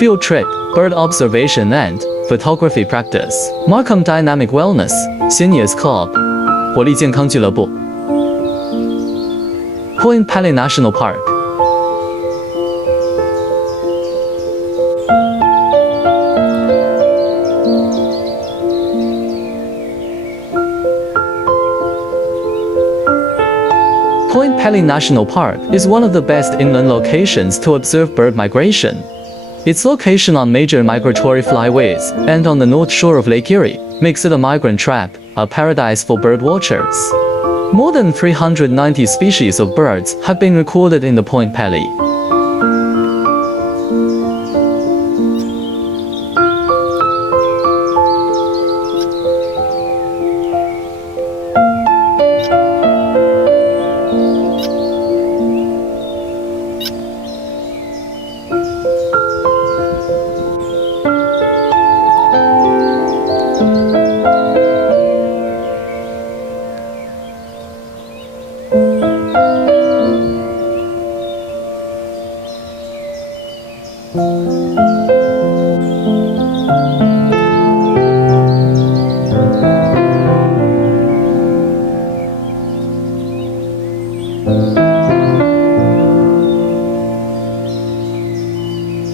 field trip, bird observation and photography practice. Markham Dynamic Wellness Seniors Club 活力健康俱乐部。Point Pelee National Park. Point Pelee National Park is one of the best inland locations to observe bird migration. Its location on major migratory flyways and on the north shore of Lake Erie makes it a migrant trap, a paradise for bird watchers. More than 390 species of birds have been recorded in the Point Pelee.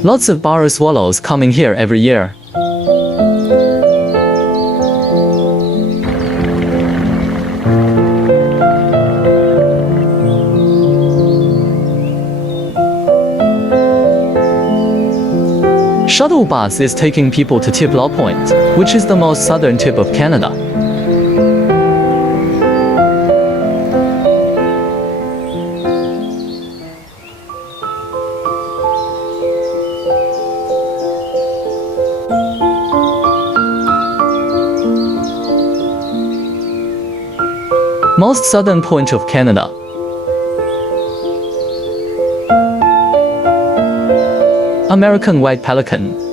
Lots of barrow swallows coming here every year. Shuttle bus is taking people to Tip-Law Point, which is the most southern tip of Canada. Most southern point of Canada. American white pelican.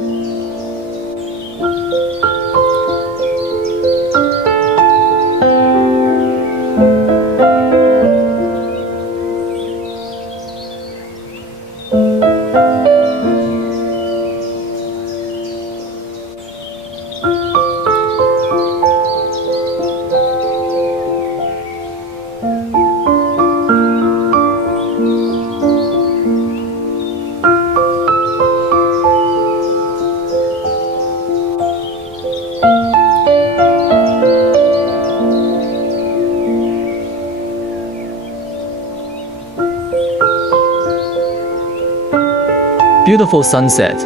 Beautiful sunset.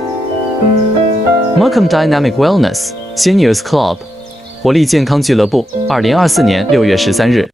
Markham Dynamic Wellness Seniors Club 活力健康俱乐部，2024年6月13日。